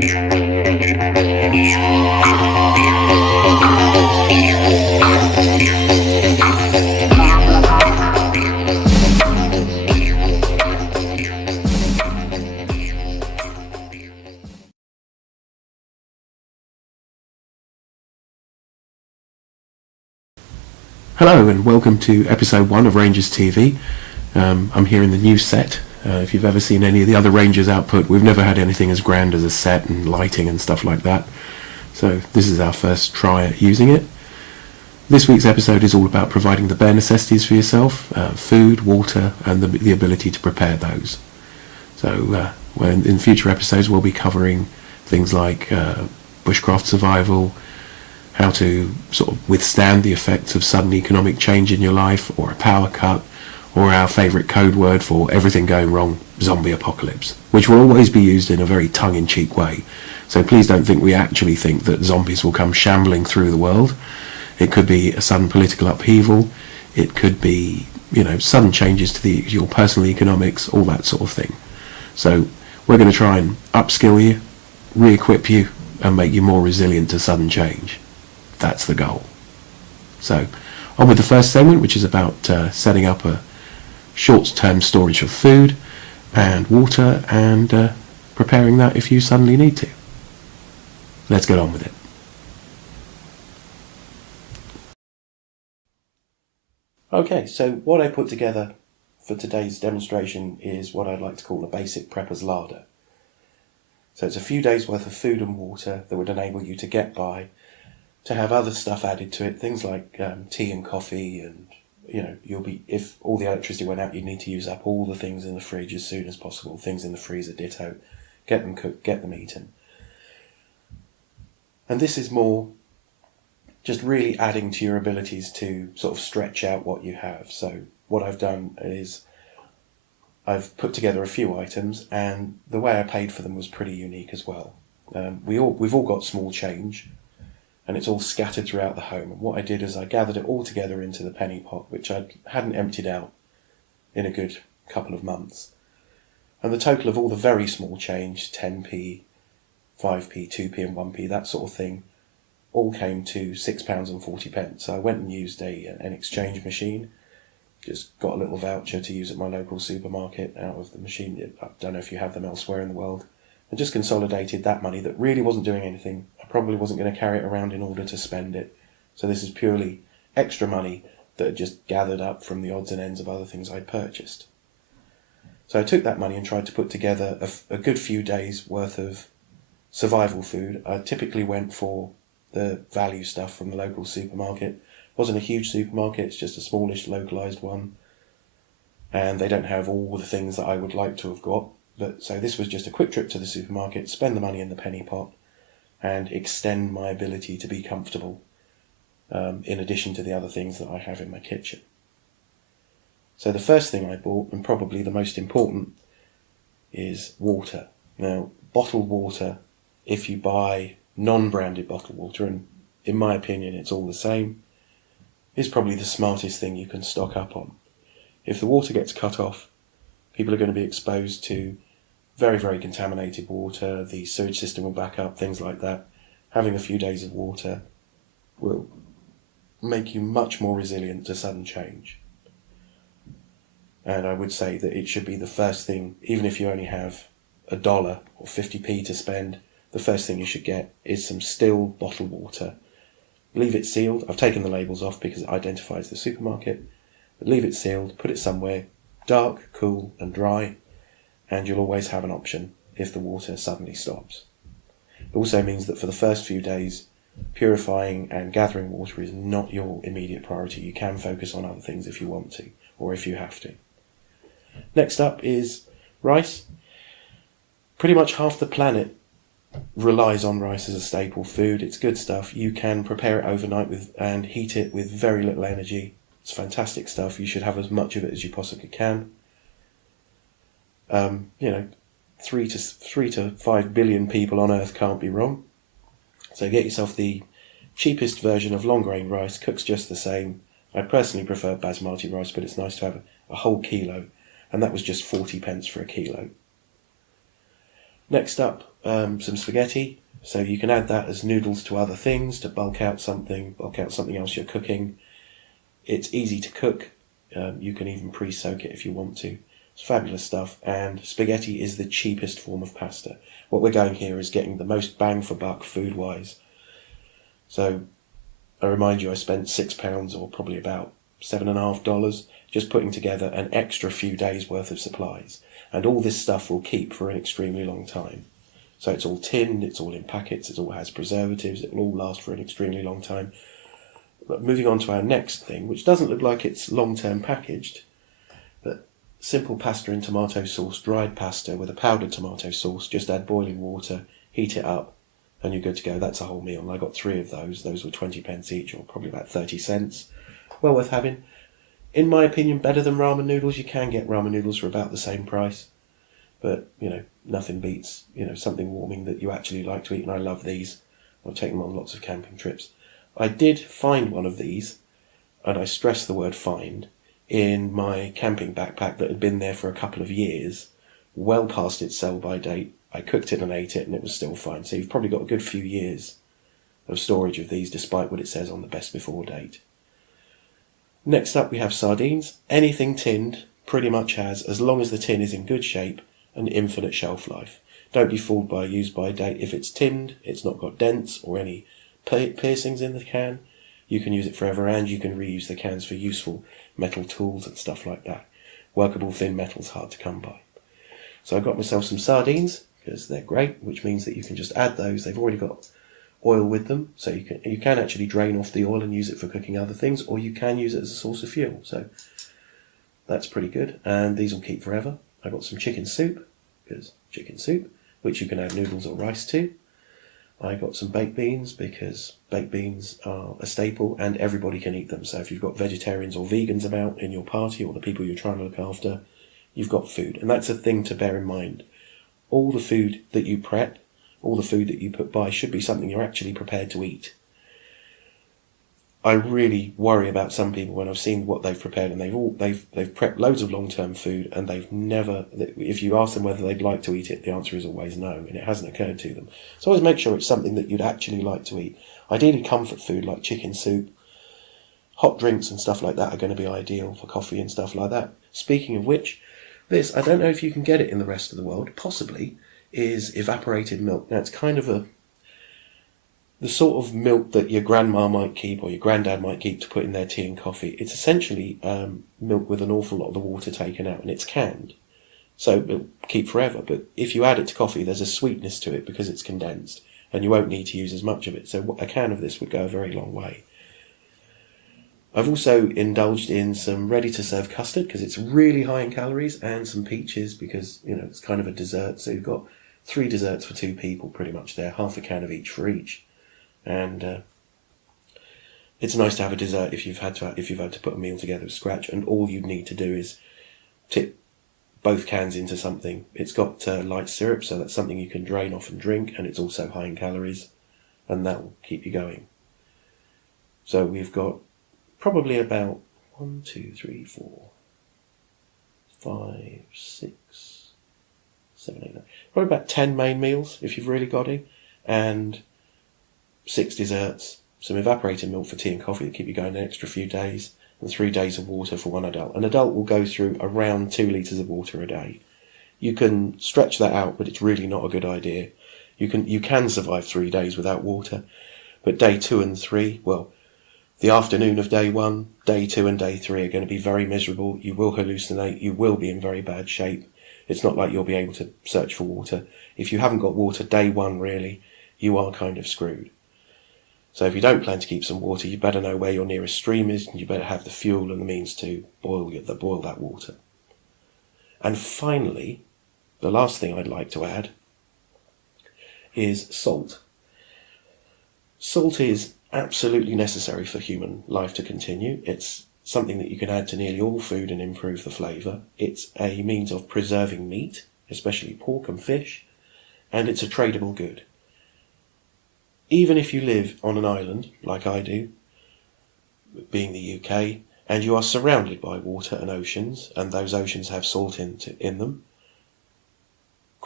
Hello and welcome to episode 1 of R4nger5 TV. I'm here in the new set. If you've ever seen any of the other Rangers output, we've never had anything as grand as a set and lighting and stuff like that. So this is our first try at using it. This week's episode is all about providing the bare necessities for yourself, food, water and the ability to prepare those. So in future episodes we'll be covering things like bushcraft survival, how to sort of withstand the effects of sudden economic change in your life, or a power cut, or our favourite code word for everything going wrong, zombie apocalypse, which will always be used in a very tongue-in-cheek way. So please don't think we actually think that zombies will come shambling through the world. It could be a sudden political upheaval, it could be, sudden changes to your personal economics, all that sort of thing. So we're going to try and upskill you, re-equip you, and make you more resilient to sudden change. That's the goal. So, on with the first segment, which is about setting up a short-term storage of food and water and preparing that if you suddenly need to. Let's get on with it. Okay, so what I put together for today's demonstration is what I'd like to call a basic prepper's larder. So it's a few days worth of food and water that would enable you to get by, to have other stuff added to it, things like tea and coffee, and if all the electricity went out, you'd need to use up all the things in the fridge as soon as possible, things in the freezer ditto, get them cooked, get them eaten. And this is more just really adding to your abilities to sort of stretch out what you have. So what I've done is I've put together a few items, and the way I paid for them was pretty unique as well. We've all got small change, and it's all scattered throughout the home. And what I did is I gathered it all together into the penny pot, which I hadn't emptied out in a good couple of months. And the total of all the very small change, 10p, 5p, 2p and 1p, that sort of thing, all came to £6.40. So I went and used an exchange machine, just got a little voucher to use at my local supermarket out of the machine. I don't know if you have them elsewhere in the world. And just consolidated that money that really wasn't doing anything. I probably wasn't going to carry it around in order to spend it. So this is purely extra money that had just gathered up from the odds and ends of other things I'd purchased. So I took that money and tried to put together a good few days worth of survival food. I typically went for the value stuff from the local supermarket. It wasn't a huge supermarket, it's just a smallish localised one. And they don't have all the things that I would like to have got. So this was just a quick trip to the supermarket, spend the money in the penny pot, and extend my ability to be comfortable, in addition to the other things that I have in my kitchen. So the first thing I bought, and probably the most important, is water. Now, bottled water, if you buy non-branded bottled water, and in my opinion it's all the same, is probably the smartest thing you can stock up on. If the water gets cut off, people are going to be exposed to very, very contaminated water, the sewage system will back up, things like that. Having a few days of water will make you much more resilient to sudden change. And I would say that it should be the first thing, even if you only have $1 or 50p to spend, the first thing you should get is some still bottled water. Leave it sealed. I've taken the labels off because it identifies the supermarket. But leave it sealed, put it somewhere dark, cool and dry, and you'll always have an option if the water suddenly stops. It also means that for the first few days, purifying and gathering water is not your immediate priority. You can focus on other things if you want to, or if you have to. Next up is rice. Pretty much half the planet relies on rice as a staple food. It's good stuff. You can prepare it overnight and heat it with very little energy. It's fantastic stuff. You should have as much of it as you possibly can. 3 to 5 billion people on Earth can't be wrong. So get yourself the cheapest version of long grain rice. Cooks just the same. I personally prefer basmati rice, but it's nice to have a whole kilo, and that was just 40p for a kilo. Next up, some spaghetti, so you can add that as noodles to other things to bulk out something else you're cooking. It's easy to cook. You can even pre-soak it if you want to. It's fabulous stuff, and spaghetti is the cheapest form of pasta. What we're going here is getting the most bang for buck food-wise. So I remind you, I spent £6, or probably about $7.50, just putting together an extra few days worth of supplies. And all this stuff will keep for an extremely long time. So it's all tinned, it's all in packets, it all has preservatives, it will all last for an extremely long time. But moving on to our next thing, which doesn't look like it's long-term packaged, but simple pasta and tomato sauce, dried pasta with a powdered tomato sauce. Just add boiling water, heat it up, and you're good to go. That's a whole meal. And I got 3 of those. Those were 20p each, or probably about 30 cents. Well worth having. In my opinion, better than ramen noodles. You can get ramen noodles for about the same price. But, nothing beats, something warming that you actually like to eat. And I love these. I've taken them on lots of camping trips. I did find one of these, and I stress the word find, in my camping backpack that had been there for a couple of years, well past its sell-by date. I cooked it and ate it, and it was still fine. So you've probably got a good few years of storage of these, despite what it says on the best before date. Next up, we have sardines. Anything tinned pretty much has, as long as the tin is in good shape, an infinite shelf life. Don't be fooled by a use-by date. If it's tinned, it's not got dents or any piercings in the can, you can use it forever, and you can reuse the cans for useful metal tools and stuff like that. Workable thin metal's hard to come by. So I got myself some sardines, because they're great, which means that you can just add those. They've already got oil with them, so you can actually drain off the oil and use it for cooking other things, or you can use it as a source of fuel. So that's pretty good, and these will keep forever. I got some chicken soup, because chicken soup, which you can add noodles or rice to. I got some baked beans, because baked beans are a staple and everybody can eat them. So if you've got vegetarians or vegans about in your party, or the people you're trying to look after, you've got food. And that's a thing to bear in mind. All the food that you prep, all the food that you put by, should be something you're actually prepared to eat. I really worry about some people when I've seen what they've prepared, and they've prepped loads of long-term food, and they've never, if you ask them whether they'd like to eat it, the answer is always no, and it hasn't occurred to them. So always make sure it's something that you'd actually like to eat. Ideally, comfort food like chicken soup, hot drinks and stuff like that are going to be ideal for coffee and stuff like that. Speaking of which, this, I don't know if you can get it in the rest of the world, possibly, is evaporated milk. Now, it's kind of the sort of milk that your grandma might keep or your granddad might keep to put in their tea and coffee. It's essentially milk with an awful lot of the water taken out, and it's canned. So it'll keep forever, but if you add it to coffee, there's a sweetness to it because it's condensed, and you won't need to use as much of it. So a can of this would go a very long way. I've also indulged in some ready-to-serve custard because it's really high in calories, and some peaches because, it's kind of a dessert. So you've got 3 desserts for 2 people pretty much there, half a can of each for each. And it's nice to have a dessert if you've had to put a meal together from scratch, and all you'd need to do is tip both cans into something. It's got light syrup, so that's something you can drain off and drink, and it's also high in calories, and that will keep you going. So we've got probably about 1, 2, 3, 4, 5, 6, 7, 8, 9. Probably about 10 main meals if you've really got it, and 6 desserts, some evaporated milk for tea and coffee to keep you going an extra few days, and 3 days of water for one adult. An adult will go through around 2 litres of water a day. You can stretch that out, but it's really not a good idea. You can survive 3 days without water, but day 2 and 3, well, the afternoon of day 1, day 2 and day 3 are going to be very miserable. You will hallucinate, you will be in very bad shape. It's not like you'll be able to search for water. If you haven't got water day 1 really, you are kind of screwed. So if you don't plan to keep some water, you better know where your nearest stream is, and you better have the fuel and the means to boil that water. And finally, the last thing I'd like to add is salt. Salt is absolutely necessary for human life to continue. It's something that you can add to nearly all food and improve the flavour. It's a means of preserving meat, especially pork and fish, and it's a tradable good. Even if you live on an island, like I do, being the UK, and you are surrounded by water and oceans, and those oceans have salt in them,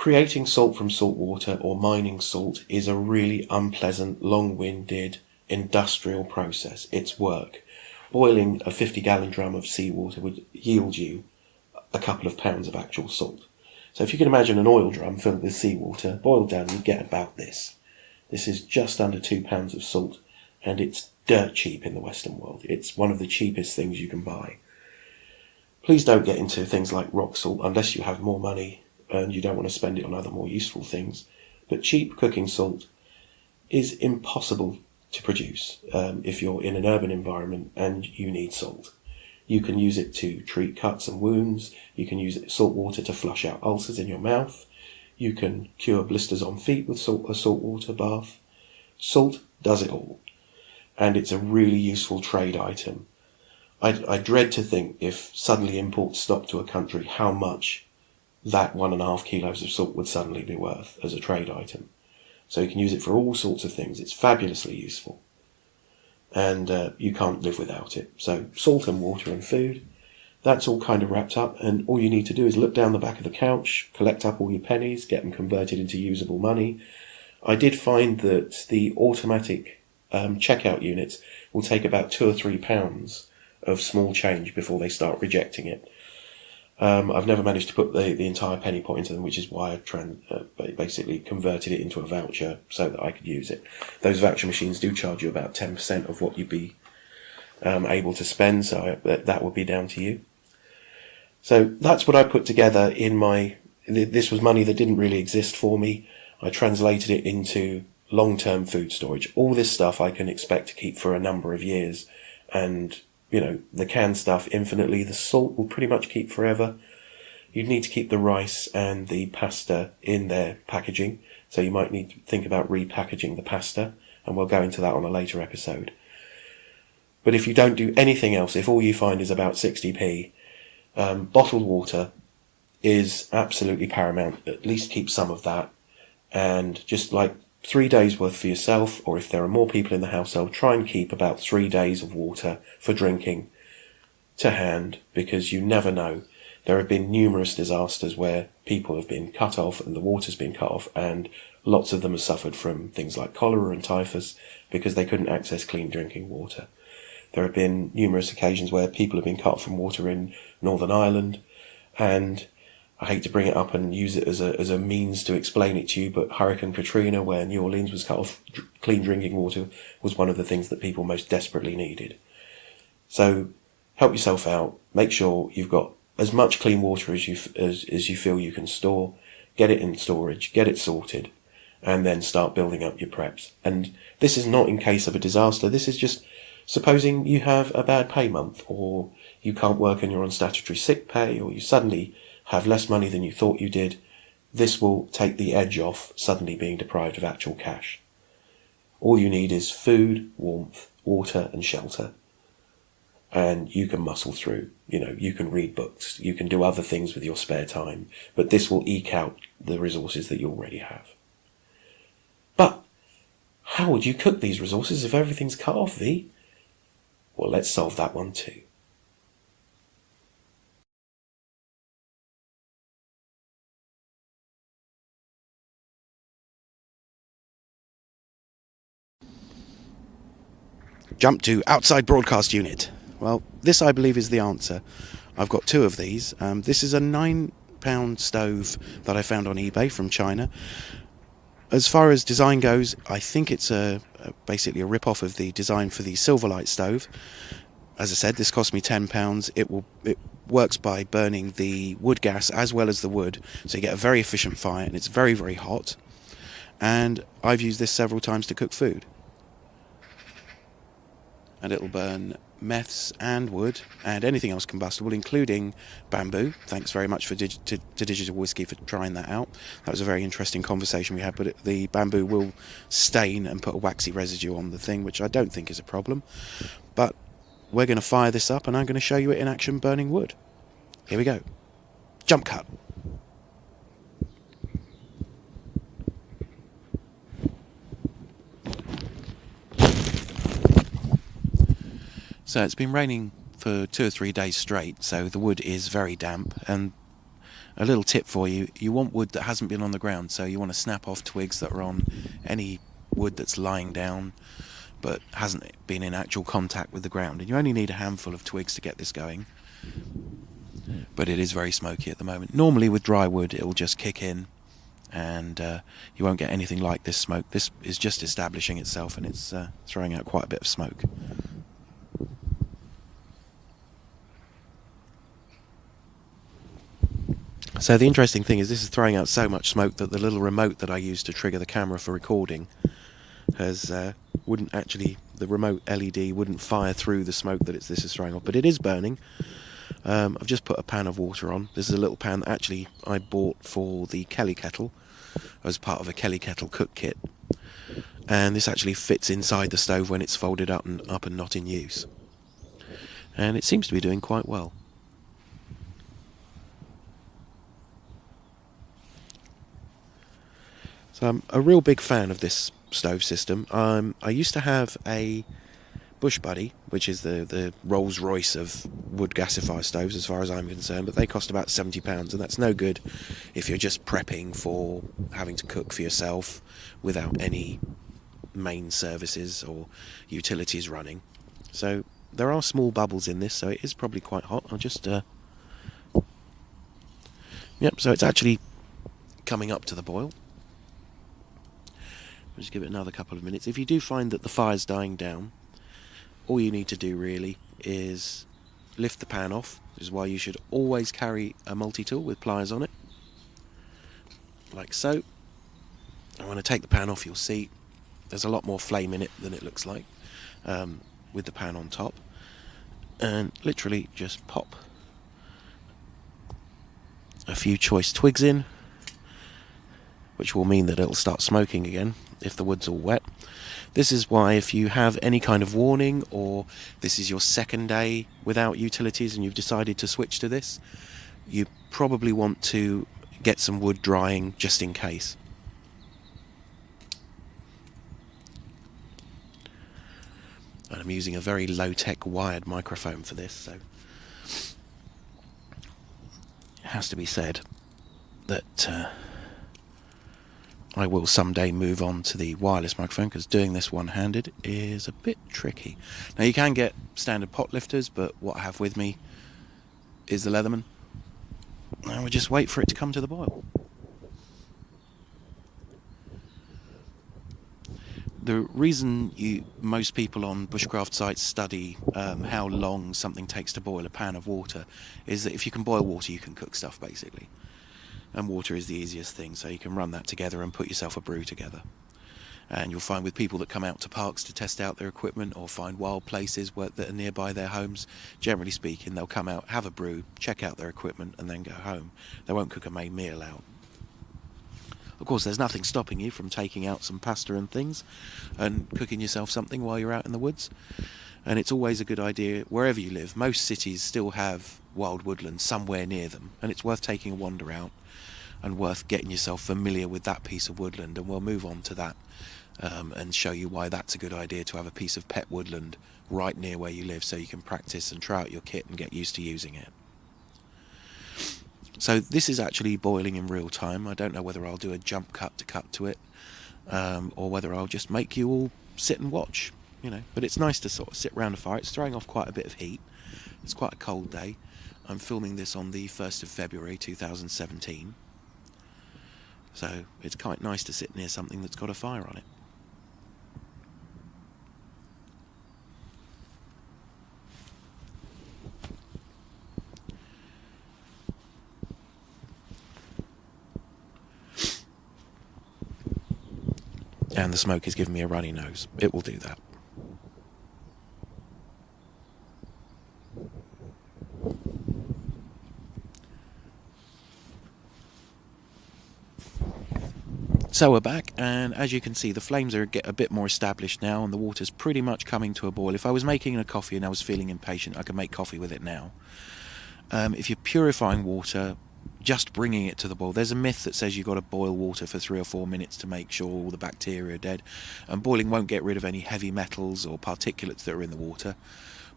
creating salt from salt water or mining salt is a really unpleasant, long-winded, industrial process. It's work. Boiling a 50-gallon drum of seawater would yield you a couple of pounds of actual salt. So if you can imagine an oil drum filled with seawater, boiled down, you get about this. This is just under 2 pounds of salt, and it's dirt cheap in the Western world. It's one of the cheapest things you can buy. Please don't get into things like rock salt unless you have more money and you don't want to spend it on other more useful things. But cheap cooking salt is impossible to produce if you're in an urban environment and you need salt. You can use it to treat cuts and wounds. You can use salt water to flush out ulcers in your mouth. You can cure blisters on feet with a saltwater bath. Salt does it all. And it's a really useful trade item. I dread to think if suddenly imports stopped to a country how much that 1.5 kilos of salt would suddenly be worth as a trade item. So you can use it for all sorts of things. It's fabulously useful. And you can't live without it. So salt and water and food, that's all kind of wrapped up, and all you need to do is look down the back of the couch, collect up all your pennies, get them converted into usable money. I did find that the automatic checkout units will take about £2 or £3 of small change before they start rejecting it. I've never managed to put the entire penny pot into them, which is why I basically converted it into a voucher so that I could use it. Those voucher machines do charge you about 10% of what you'd be able to spend, so that would be down to you. So that's what I put together in this was money that didn't really exist for me. I translated it into long-term food storage. All this stuff I can expect to keep for a number of years, and the canned stuff infinitely. The salt will pretty much keep forever. You'd need to keep the rice and the pasta in their packaging, so you might need to think about repackaging the pasta, and we'll go into that on a later episode. But if you don't do anything else, if all you find is about 60p, bottled water is absolutely paramount. At least keep some of that, and just like 3 days worth for yourself, or if there are more people in the household, try and keep about 3 days of water for drinking to hand, because you never know. There have been numerous disasters where people have been cut off and the water's been cut off, and lots of them have suffered from things like cholera and typhus because they couldn't access clean drinking water. There have been numerous occasions where people have been cut off from water in Northern Ireland, and I hate to bring it up and use it as a means to explain it to you, but Hurricane Katrina, where New Orleans was cut off clean drinking water, was one of the things that people most desperately needed. So help yourself out. Make sure you've got as much clean water as you feel you can store. Get it in storage, get it sorted, and then start building up your preps. And this is not in case of a disaster. This is just supposing you have a bad pay month, or you can't work and you're on statutory sick pay, or you suddenly have less money than you thought you did. This will take the edge off suddenly being deprived of actual cash. All you need is food, warmth, water and shelter. And you can muscle through. You can read books, you can do other things with your spare time, but this will eke out the resources that you already have. But how would you cook these resources if everything's cut off, V? Well, let's solve that one too. Jump to outside broadcast unit. Well, this I believe is the answer. I've got 2 of these. This is a £9 stove that I found on eBay from China. As far as design goes, I think it's basically a rip-off of the design for the Silverlight stove. As I said, this cost me £10. It works by burning the wood gas as well as the wood, so you get a very efficient fire, and it's very, very hot. And I've used this several times to cook food. And it'll burn meths and wood and anything else combustible, including bamboo. Thanks very much to Digital Whiskey for trying that out. That was a very interesting conversation we had, but the bamboo will stain and put a waxy residue on the thing, which I don't think is a problem. But we're going to fire this up, and I'm going to show you it in action burning wood. Here we go. Jump cut. So it's been raining for 2 or 3 days straight, so the wood is very damp, and A little tip for you: you want wood that hasn't been on the ground, so you want to snap off twigs that are on any wood that's lying down but hasn't been in actual contact with the ground. And you only need a handful of twigs to get this going, but it is very smoky at the moment. Normally with dry wood it will just kick in and you won't get anything like this smoke. This is just establishing itself, and it's throwing out quite a bit of smoke. So the interesting thing is this is throwing out so much smoke that the little remote that I use to trigger the camera for recording has wouldn't actually, the remote LED wouldn't fire through the smoke that this is throwing off, but it is burning. I've just put a pan of water on. This is a little pan that actually I bought for the Kelly kettle as part of a Kelly kettle cook kit, and this actually fits inside the stove when it's folded up and not in use, and it seems to be doing quite well. So I'm a real big fan of this stove system. I used to have a Bush Buddy, which is the Rolls Royce of wood gasifier stoves as far as I'm concerned, but they cost about £70, and that's no good if you're just prepping for having to cook for yourself without any main services or utilities running. So there are small bubbles in this, so it is probably quite hot. I'll just yep, so it's actually coming up to the boil. I'll just give it another couple of minutes. If you do find that the fire's dying down, all you need to do really is lift the pan off. This is why you should always carry a multi-tool with pliers on it, like so. And when I take the pan off, you'll see there's a lot more flame in it than it looks like, with the pan on top. And literally just pop a few choice twigs in, which will mean that it'll start smoking again if the wood's all wet. This is why, if you have any kind of warning, or this is your second day without utilities and you've decided to switch to this, you probably want to get some wood drying just in case. And I'm using a very low-tech wired microphone for this, so it has to be said that I will someday move on to the wireless microphone, because doing this one-handed is a bit tricky. Now you can get standard pot lifters, but what I have with me is the Leatherman. And we'll just wait for it to come to the boil. The reason most people on bushcraft sites study how long something takes to boil a pan of water is that if you can boil water, you can cook stuff, basically. And water is the easiest thing, so you can run that together and put yourself a brew together. And you'll find with people that come out to parks to test out their equipment or find wild places that are nearby their homes, generally speaking, they'll come out, have a brew, check out their equipment, and then go home. They won't cook a main meal out. Of course, there's nothing stopping you from taking out some pasta and things and cooking yourself something while you're out in the woods. And it's always a good idea, wherever you live. Most cities still have wild woodland somewhere near them, and it's worth taking a wander out and worth getting yourself familiar with that piece of woodland. And we'll move on to that and show you why that's a good idea, to have a piece of pet woodland right near where you live, so you can practice and try out your kit and get used to using it. So this is actually boiling in real time. I don't know whether I'll do a jump cut to it, or whether I'll just make you all sit and watch, you know. But it's nice to sort of sit around a fire. It's throwing off quite a bit of heat. It's quite a cold day. I'm filming this on the 1st of February 2017. So it's quite nice to sit near something that's got a fire on it. And the smoke is giving me a runny nose. It will do that. So we're back, and as you can see, the flames are a bit more established now, and the water's pretty much coming to a boil. If I was making a coffee and I was feeling impatient, I could make coffee with it now. If you're purifying water, just bringing it to the boil. There's a myth that says you've got to boil water for 3 or 4 minutes to make sure all the bacteria are dead, and boiling won't get rid of any heavy metals or particulates that are in the water.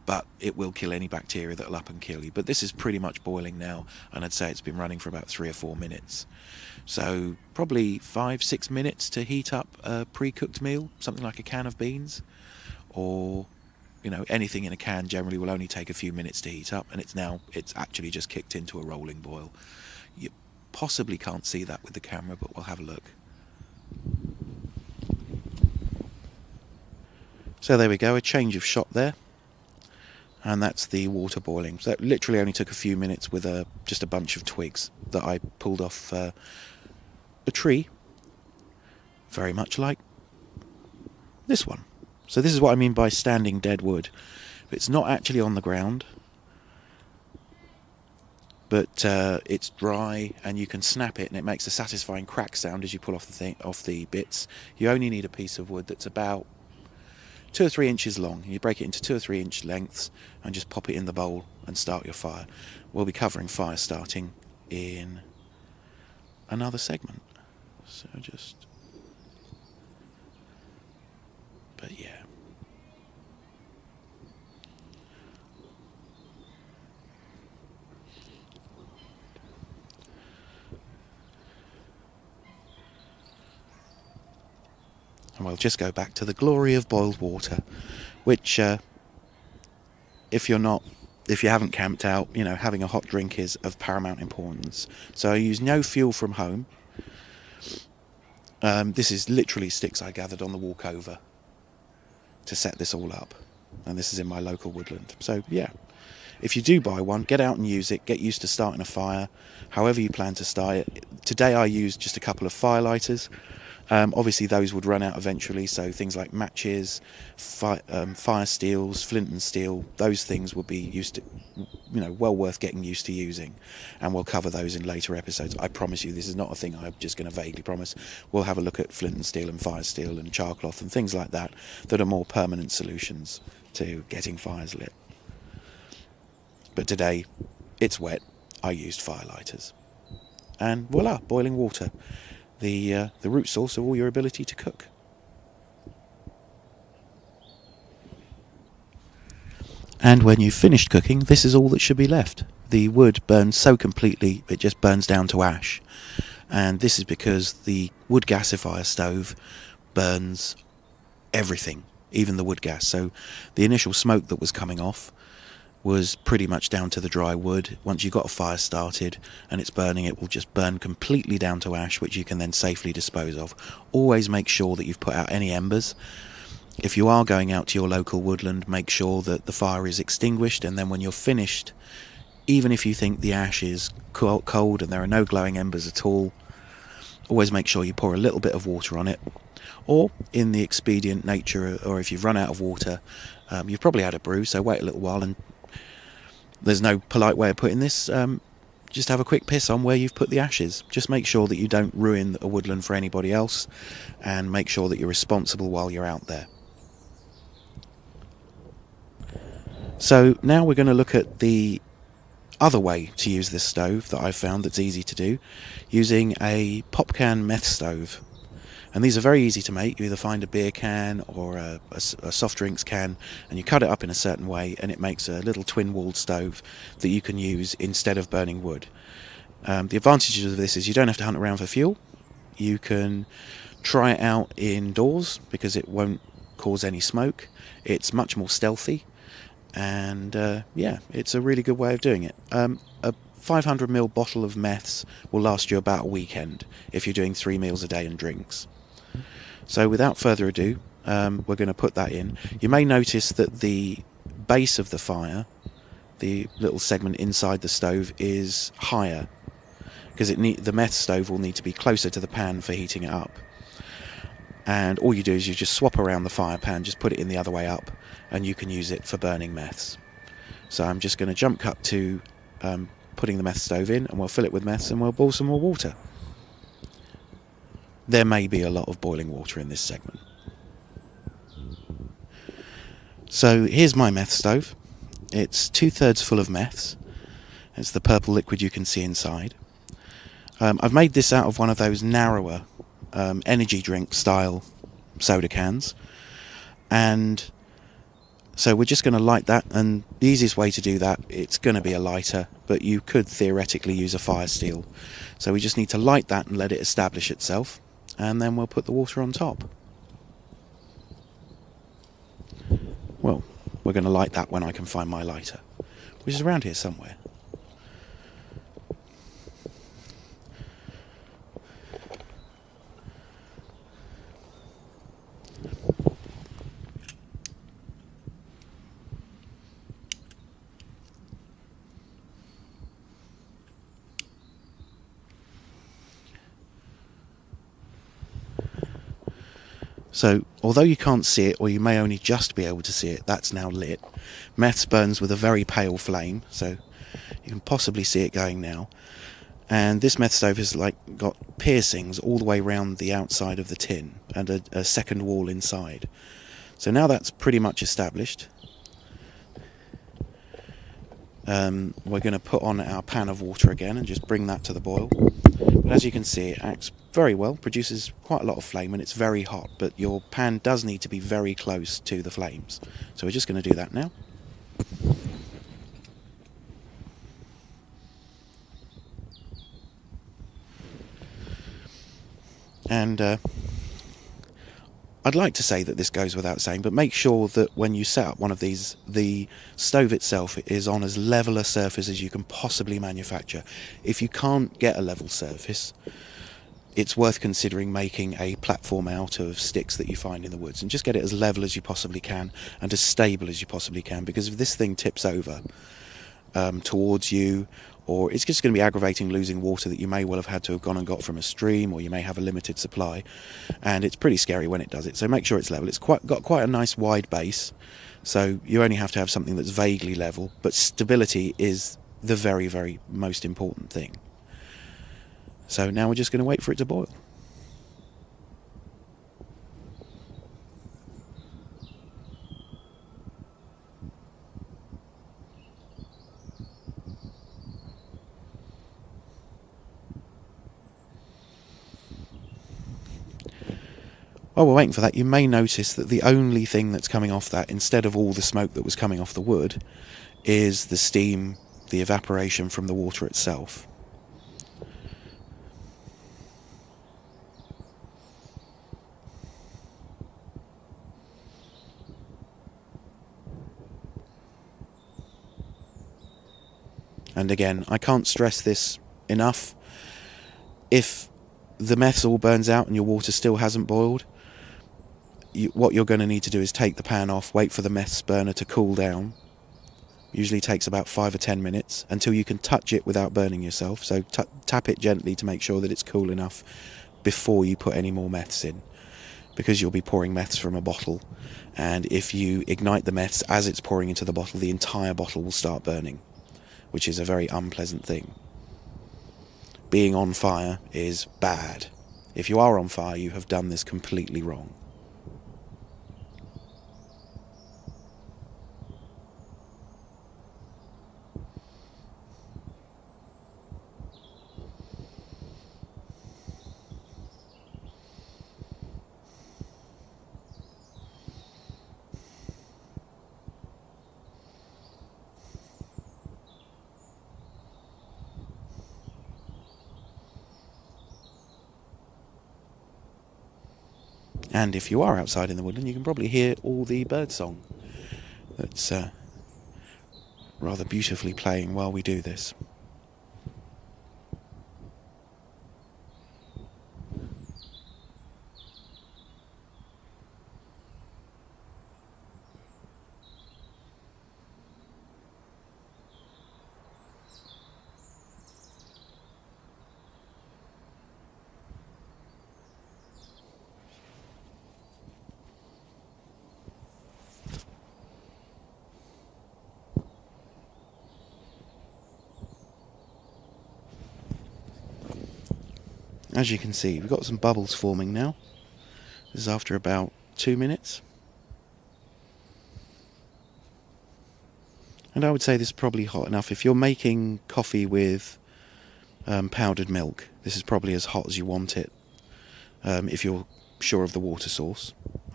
but it will kill any bacteria that'll up and kill you. But this is pretty much boiling now, and I'd say it's been running for about 3 or 4 minutes. So probably 5-6 minutes to heat up a pre-cooked meal, something like a can of beans, or anything in a can generally will only take a few minutes to heat up, and it's actually just kicked into a rolling boil. You possibly can't see that with the camera, but we'll have a look. So there we go, a change of shot there, and that's the water boiling. So it literally only took a few minutes with just a bunch of twigs that I pulled off a tree, very much like this one. So this is what I mean by standing dead wood. It's not actually on the ground, but it's dry, and you can snap it, and it makes a satisfying crack sound as you pull off the bits. You only need a piece of wood that's about 2 or 3 inches long. You break it into 2 or 3 inch lengths and just pop it in the bowl and start your fire. We'll be covering fire starting in another segment. But yeah. And we'll just go back to the glory of boiled water, which, if you haven't camped out, having a hot drink is of paramount importance. So I use no fuel from home. This is literally sticks I gathered on the walk over to set this all up, and this is in my local woodland. So yeah, if you do buy one, get out and use it. Get used to starting a fire, however you plan to start it. Today I used just a couple of firelighers. Obviously those would run out eventually, so things like matches, fire steels, flint and steel, those things would be well worth getting used to using, and we'll cover those in later episodes. I promise you, this is not a thing I'm just going to vaguely promise. We'll have a look at flint and steel and fire steel and char cloth and things like that are more permanent solutions to getting fires lit. But today, it's wet, I used firelighters. And voila, boiling water. The root source of all your ability to cook. And when you've finished cooking, this is all that should be left. The wood burns so completely, it just burns down to ash. And this is because the wood gasifier stove burns everything, even the wood gas. So the initial smoke that was coming off was pretty much down to the dry wood. Once you've got a fire started and it's burning, it will just burn completely down to ash, which you can then safely dispose of. Always make sure that you've put out any embers. If you are going out to your local woodland, make sure that the fire is extinguished, and then when you're finished, even if you think the ash is cold and there are no glowing embers at all, always make sure you pour a little bit of water on it. Or, in the expedient nature, or if you've run out of water, you've probably had a brew, so wait a little while, and there's no polite way of putting this, just have a quick piss on where you've put the ashes. Just make sure that you don't ruin a woodland for anybody else, and make sure that you're responsible while you're out there. So now we're going to look at the other way to use this stove that I've found that's easy to do, using a pop can meth stove. And these are very easy to make. You either find a beer can or a soft drinks can, and you cut it up in a certain way, and it makes a little twin-walled stove that you can use instead of burning wood. The advantages of this is you don't have to hunt around for fuel. You can try it out indoors because it won't cause any smoke. It's much more stealthy, and yeah, it's a really good way of doing it. A 500ml bottle of meths will last you about a weekend if you're doing 3 meals a day and drinks. So without further ado, we're going to put that in. You may notice that the base of the fire, the little segment inside the stove, is higher, because the meth stove will need to be closer to the pan for heating it up. And all you do is you just swap around the fire pan, just put it in the other way up, and you can use it for burning meths. So I'm just going to jump cut to putting the meth stove in, and we'll fill it with meths and we'll boil some more water. There may be a lot of boiling water in this segment. So here's my meth stove. It's 2/3 full of meths. It's the purple liquid you can see inside. I've made this out of one of those narrower energy drink style soda cans, and So we're just going to light that, and the easiest way to do that, it's going to be a lighter, but you could theoretically use a fire steel. So we just need to light that and let it establish itself, and then we'll put the water on top. Well, we're going to light that when I can find my lighter, which is around here somewhere. So, although you can't see it, or you may only just be able to see it, that's now lit. Meths burns with a very pale flame, so you can possibly see it going now. And this meth stove has got piercings all the way around the outside of the tin, and a second wall inside. So now that's pretty much established. We're going to put on our pan of water again and just bring that to the boil. But as you can see, it acts very well, produces quite a lot of flame, and it's very hot, but your pan does need to be very close to the flames. So we're just going to do that now. And I'd like to say that this goes without saying, but make sure that when you set up one of these, the stove itself is on as level a surface as you can possibly manufacture. If you can't get a level surface, it's worth considering making a platform out of sticks that you find in the woods, and just get it as level as you possibly can and as stable as you possibly can, because if this thing tips over towards you, or it's just going to be aggravating losing water that you may well have had to have gone and got from a stream, or you may have a limited supply, and it's pretty scary when it does it. So make sure it's level. It's got quite a nice wide base, so you only have to have something that's vaguely level, but stability is the very, very most important thing. So now we're just going to wait for it to boil. While we're waiting for that, you may notice that the only thing that's coming off that, instead of all the smoke that was coming off the wood, is the steam, the evaporation from the water itself. And again, I can't stress this enough. If the meths all burns out and your water still hasn't boiled, what you're going to need to do is take the pan off, wait for the meths burner to cool down. Usually takes about 5 or 10 minutes until you can touch it without burning yourself. So tap it gently to make sure that it's cool enough before you put any more meths in, because you'll be pouring meths from a bottle, and if you ignite the meths as it's pouring into the bottle, the entire bottle will start burning, which is a very unpleasant thing. Being on fire is bad. If you are on fire, you have done this completely wrong. And if you are outside in the woodland, you can probably hear all the bird song that's rather beautifully playing while we do this. As you can see, we've got some bubbles forming now. This is after about 2 minutes. And I would say this is probably hot enough. If you're making coffee with powdered milk, this is probably as hot as you want it, if you're sure of the water source.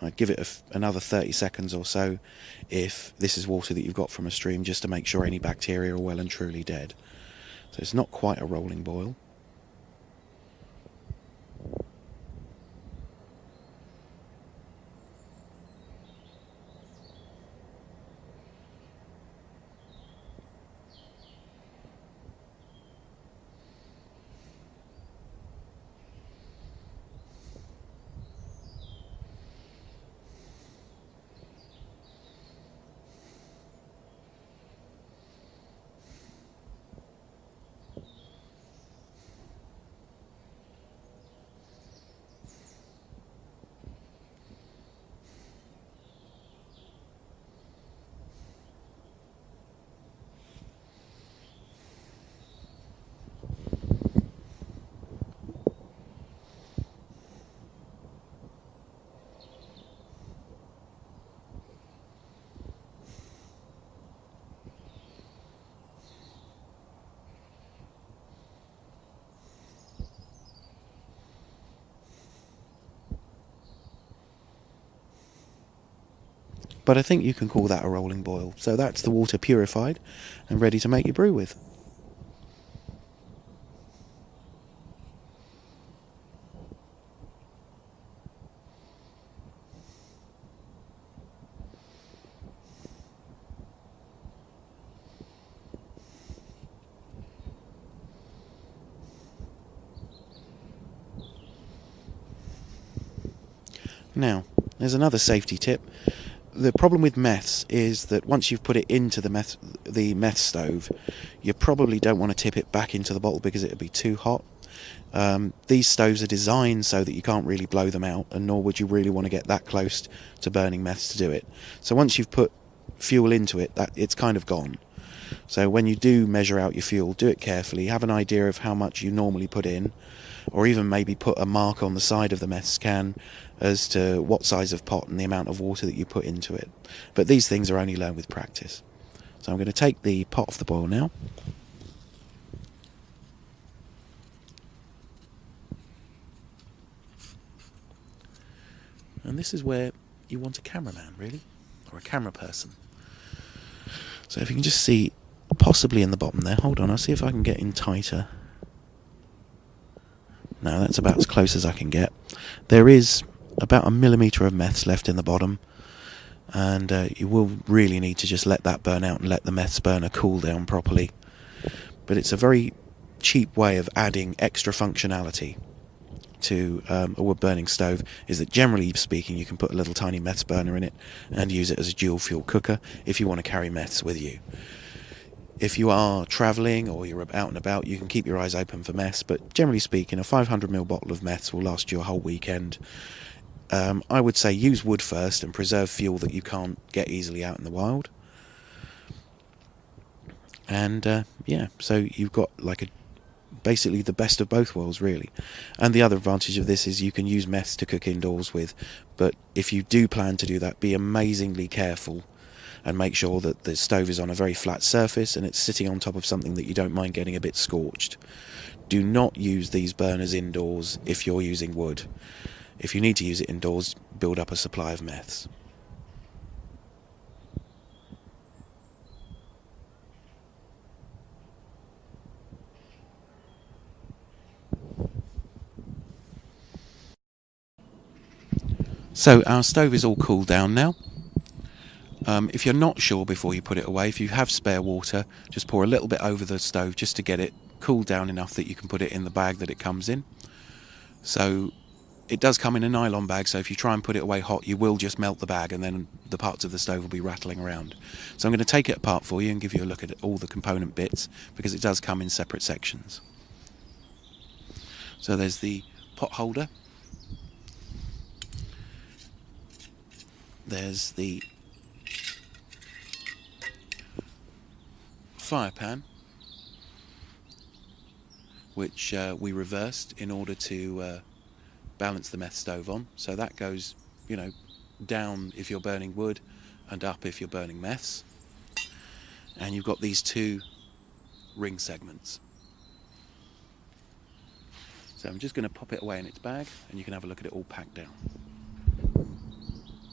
I'd give it another 30 seconds or so if this is water that you've got from a stream, just to make sure any bacteria are well and truly dead. So it's not quite a rolling boil. But I think you can call that a rolling boil. So that's the water purified and ready to make your brew with. Now, there's another safety tip. The problem with meths is that once you've put it into the meth stove, you probably don't want to tip it back into the bottle because it'll be too hot. These stoves are designed so that you can't really blow them out, and nor would you really want to get that close to burning meths to do it. So once you've put fuel into it, it's kind of gone. So when you do measure out your fuel, do it carefully, have an idea of how much you normally put in, or even maybe put a mark on the side of the meths can as to what size of pot and the amount of water that you put into it. But these things are only learned with practice. So I'm going to take the pot off the boil now. And this is where you want a cameraman, really, or a camera person. So if you can just see, possibly in the bottom there, hold on, I'll see if I can get in tighter. No, that's about as close as I can get. There is about 1 millimetre of meths left in the bottom, and you will really need to just let that burn out and let the meths burner cool down properly. But it's a very cheap way of adding extra functionality to a wood burning stove, is that generally speaking you can put a little tiny meths burner in it and use it as a dual fuel cooker if you want to carry meths with you. If you are travelling or you're out and about, you can keep your eyes open for meths, but generally speaking, a 500ml bottle of meths will last you a whole weekend. I would say use wood first and preserve fuel that you can't get easily out in the wild. And yeah, so you've got like basically the best of both worlds, really. And the other advantage of this is you can use meths to cook indoors with, but if you do plan to do that, be amazingly careful and make sure that the stove is on a very flat surface and it's sitting on top of something that you don't mind getting a bit scorched. Do not use these burners indoors if you're using wood. If you need to use it indoors, build up a supply of meths. So our stove is all cooled down now. If you're not sure before you put it away, if you have spare water, just pour a little bit over the stove just to get it cooled down enough that you can put it in the bag that it comes in. So it does come in a nylon bag, so if you try and put it away hot, you will just melt the bag and then the parts of the stove will be rattling around. So I'm going to take it apart for you and give you a look at all the component bits, because it does come in separate sections. So there's the pot holder. There's the fire pan, which we reversed in order to balance the meth stove on. So that goes, you know, down if you're burning wood and up if you're burning meths. And you've got these two ring segments. So I'm just going to pop it away in its bag and you can have a look at it all packed down.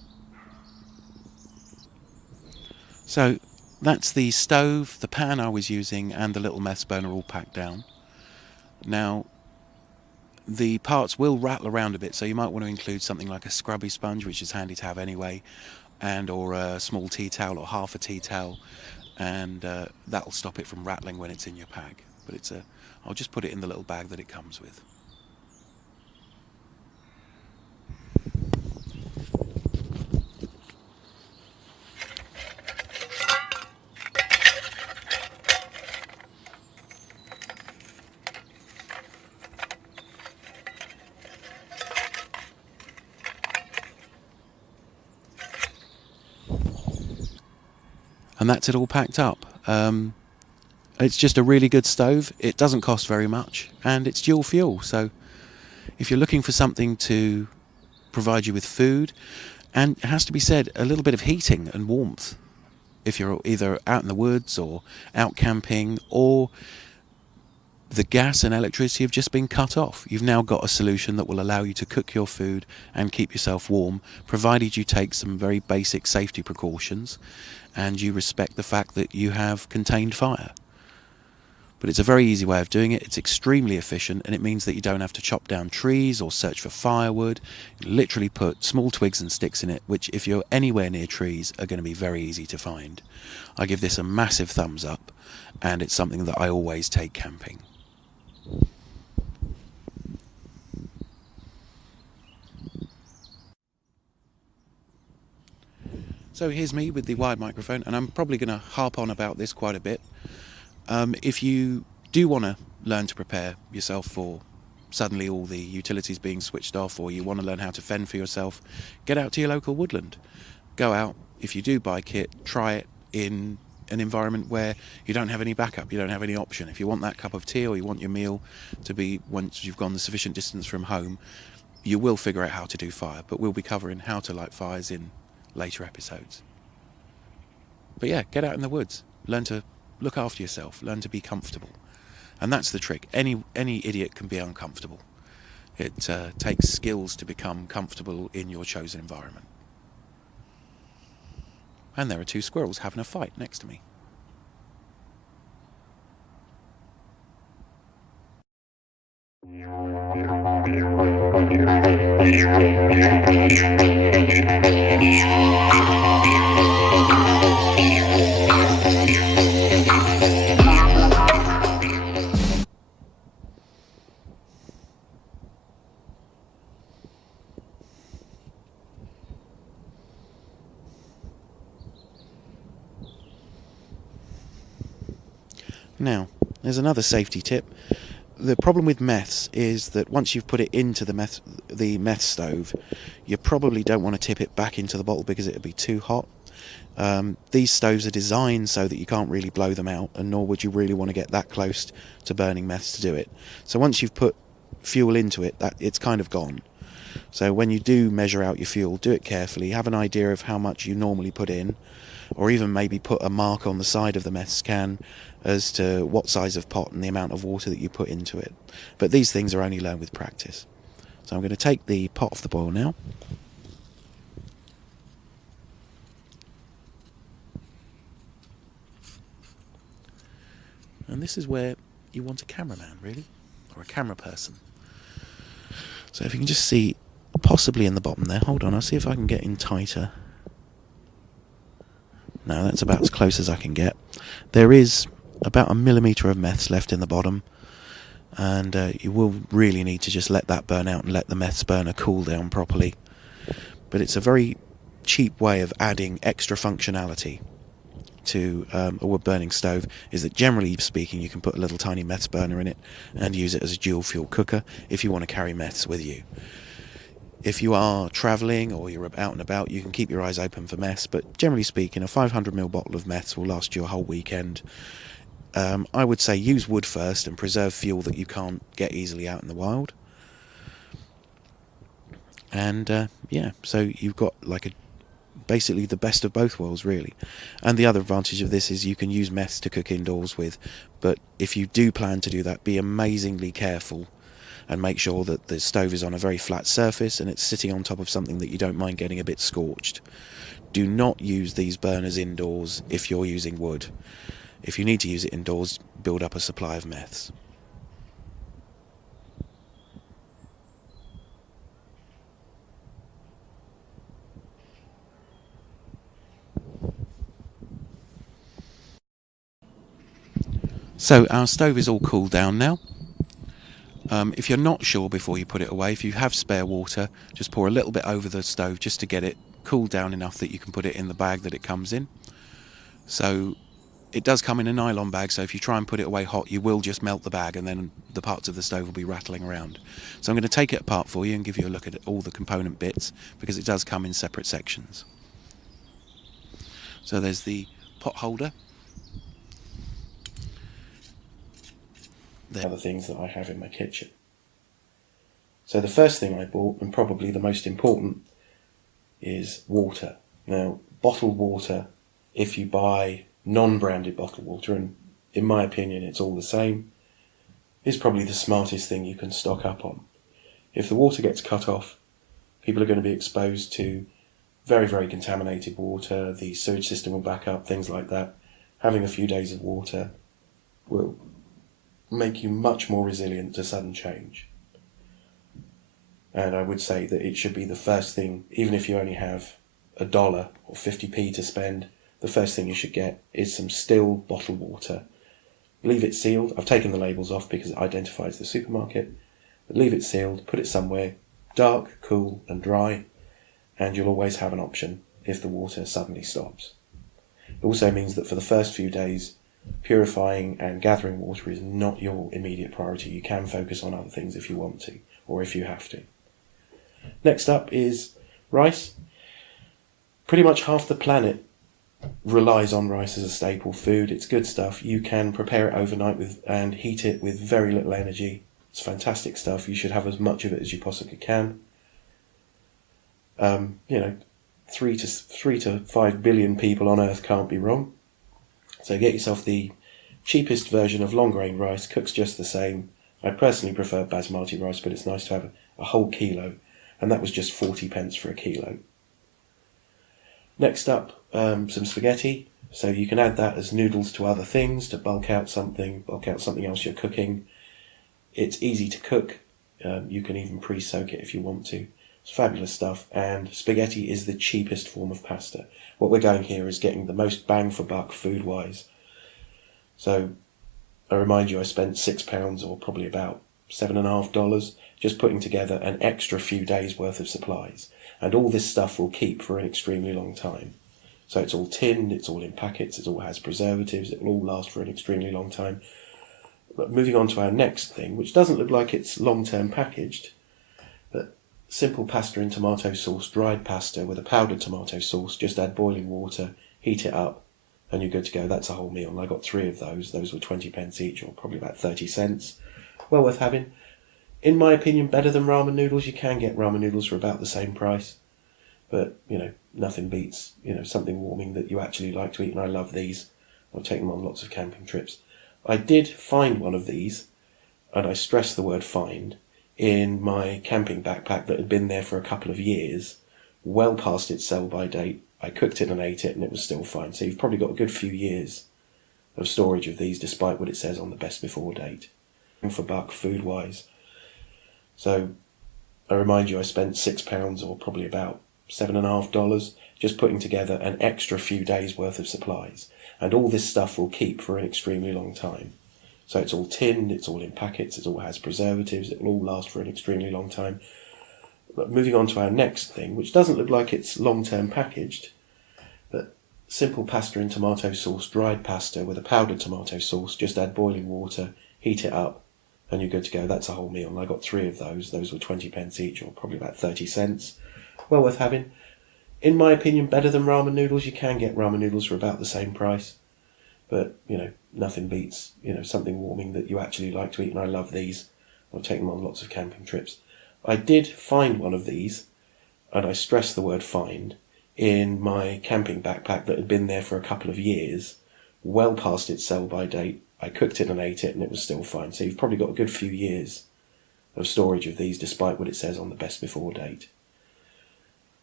So that's the stove, the pan I was using, and the little mess burner all packed down. Now, the parts will rattle around a bit, so you might want to include something like a scrubby sponge, which is handy to have anyway, and or a small tea towel or half a tea towel, and that'll stop it from rattling when it's in your pack. But I'll just put it in the little bag that it comes with. And that's it all packed up. It's just a really good stove. It doesn't cost very much, and it's dual fuel. So if you're looking for something to provide you with food, and it has to be said, a little bit of heating and warmth, if you're either out in the woods or out camping, or the gas and electricity have just been cut off, you've now got a solution that will allow you to cook your food and keep yourself warm, provided you take some very basic safety precautions and you respect the fact that you have contained fire. But it's a very easy way of doing it. It's extremely efficient, and it means that you don't have to chop down trees or search for firewood. You literally put small twigs and sticks in it, which if you're anywhere near trees are going to be very easy to find. I give this a massive thumbs up, and it's something that I always take camping. So here's me with the wired microphone, and I'm probably going to harp on about this quite a bit. If you do want to learn to prepare yourself for suddenly all the utilities being switched off, or you want to learn how to fend for yourself, get out to your local woodland. Go out, if you do buy kit, try it in an environment where you don't have any backup, you don't have any option. If you want that cup of tea, or you want your meal to be once you've gone the sufficient distance from home, you will figure out how to do fire, but we'll be covering how to light fires in later episodes. But yeah, get out in the woods, learn to look after yourself, learn to be comfortable. And that's the trick. Any idiot can be uncomfortable. It takes skills to become comfortable in your chosen environment. And there are two squirrels having a fight next to me. Now, there's another safety tip. The problem with meths is that once you've put it into the meth stove, you probably don't want to tip it back into the bottle because it would be too hot. These stoves are designed so that you can't really blow them out, and nor would you really want to get that close to burning meths to do it. So once you've put fuel into it, it's kind of gone. So when you do measure out your fuel, do it carefully, have an idea of how much you normally put in, or even maybe put a mark on the side of the meths can as to what size of pot and the amount of water that you put into it. But these things are only learned with practice. So I'm going to take the pot off the boil now. And this is where you want a cameraman, really, or a camera person. So if you can just see, possibly in the bottom there, hold on, I'll see if I can get in tighter. No, that's about as close as I can get. There is about 1 millimetre of meths left in the bottom, and you will really need to just let that burn out and let the meths burner cool down properly. But it's a very cheap way of adding extra functionality to a wood burning stove, is that generally speaking you can put a little tiny meths burner in it and use it as a dual fuel cooker if you want to carry meths with you. If you are travelling or you're out and about, you can keep your eyes open for meths, but generally speaking a 500ml bottle of meths will last you a whole weekend. I would say use wood first and preserve fuel that you can't get easily out in the wild. And yeah, so you've got like basically the best of both worlds, really. And the other advantage of this is you can use meths to cook indoors with, but if you do plan to do that, be amazingly careful and make sure that the stove is on a very flat surface and it's sitting on top of something that you don't mind getting a bit scorched. do not use these burners indoors if you're using wood. If you need to use it indoors, build up a supply of meths. So our stove is all cooled down now. If you're not sure before you put it away, if you have spare water, just pour a little bit over the stove just to get it cooled down enough that you can put it in the bag that it comes in. So it does come in a nylon bag, so if you try and put it away hot, you will just melt the bag and then the parts of the stove will be rattling around. So I'm going to take it apart for you and give you a look at all the component bits, because it does come in separate sections. So there's the pot holder. Other things that I have in my kitchen. So the first thing I bought, and probably the most important, is water. Now, bottled water, if you buy non-branded bottled water, and in my opinion it's all the same, is probably the smartest thing you can stock up on. If the water gets cut off, people are going to be exposed to very, very contaminated water, the sewage system will back up, things like that. Having a few days of water will make you much more resilient to sudden change. And I would say that it should be the first thing, even if you only have $1 or 50p to spend, the first thing you should get is some still bottled water. Leave it sealed. I've taken the labels off because it identifies the supermarket. But leave it sealed, put it somewhere dark, cool and dry, and you'll always have an option if the water suddenly stops. It also means that for the first few days, purifying and gathering water is not your immediate priority. You can focus on other things if you want to, or if you have to. Next up is rice. Pretty much half the planet relies on rice as a staple food. It's good stuff. You can prepare it overnight and heat it with very little energy. It's fantastic stuff. You should have as much of it as you possibly can. 3 to 5 billion people on Earth can't be wrong. So get yourself the cheapest version of long grain rice, cooks just the same. I personally prefer basmati rice, but it's nice to have a whole kilo, and that was just 40p for a kilo. Next up, some spaghetti. So you can add that as noodles to other things to bulk out something else you're cooking. It's easy to cook. You can even pre-soak it if you want to. It's fabulous stuff, and spaghetti is the cheapest form of pasta. What we're going here is getting the most bang for buck food-wise. So I remind you, I spent £6 or probably about $7.50 just putting together an extra few days worth of supplies. And all this stuff will keep for an extremely long time. So it's all tinned, it's all in packets, it all has preservatives, it will all last for an extremely long time. But moving on to our next thing, which doesn't look like it's long-term packaged, but simple pasta and tomato sauce, dried pasta with a powdered tomato sauce. Just add boiling water, heat it up, and you're good to go. That's a whole meal. And I got 3 of those. Those were 20p each, or probably about 30 cents. Well worth having. In my opinion, better than ramen noodles. You can get ramen noodles for about the same price. But, nothing beats, something warming that you actually like to eat. And I love these. I've taken them on lots of camping trips. I did find one of these, and I stress the word find, in my camping backpack that had been there for a couple of years, well past its sell-by date. I cooked it and ate it and it was still fine. So you've probably got a good few years of storage of these, despite what it says on the best before date. For buck, food-wise. So I remind you, I spent £6 or probably about $7.50 just putting together an extra few days worth of supplies. And all this stuff will keep for an extremely long time. So it's all tinned, it's all in packets, it all has preservatives, it will all last for an extremely long time. But moving on to our next thing, which doesn't look like it's long-term packaged, but simple pasta and tomato sauce, dried pasta with a powdered tomato sauce. Just add boiling water, heat it up, and you're good to go. That's a whole meal. And I got 3 of those. Those were 20p each, or probably about 30 cents. Well worth having. In my opinion, better than ramen noodles. You can get ramen noodles for about the same price. But, nothing beats, something warming that you actually like to eat. And I love these. I've taken them on lots of camping trips. I did find one of these, and I stress the word find, in my camping backpack that had been there for a couple of years, well past its sell-by date. I cooked it and ate it and it was still fine. So you've probably got a good few years of storage of these, despite what it says on the best before date.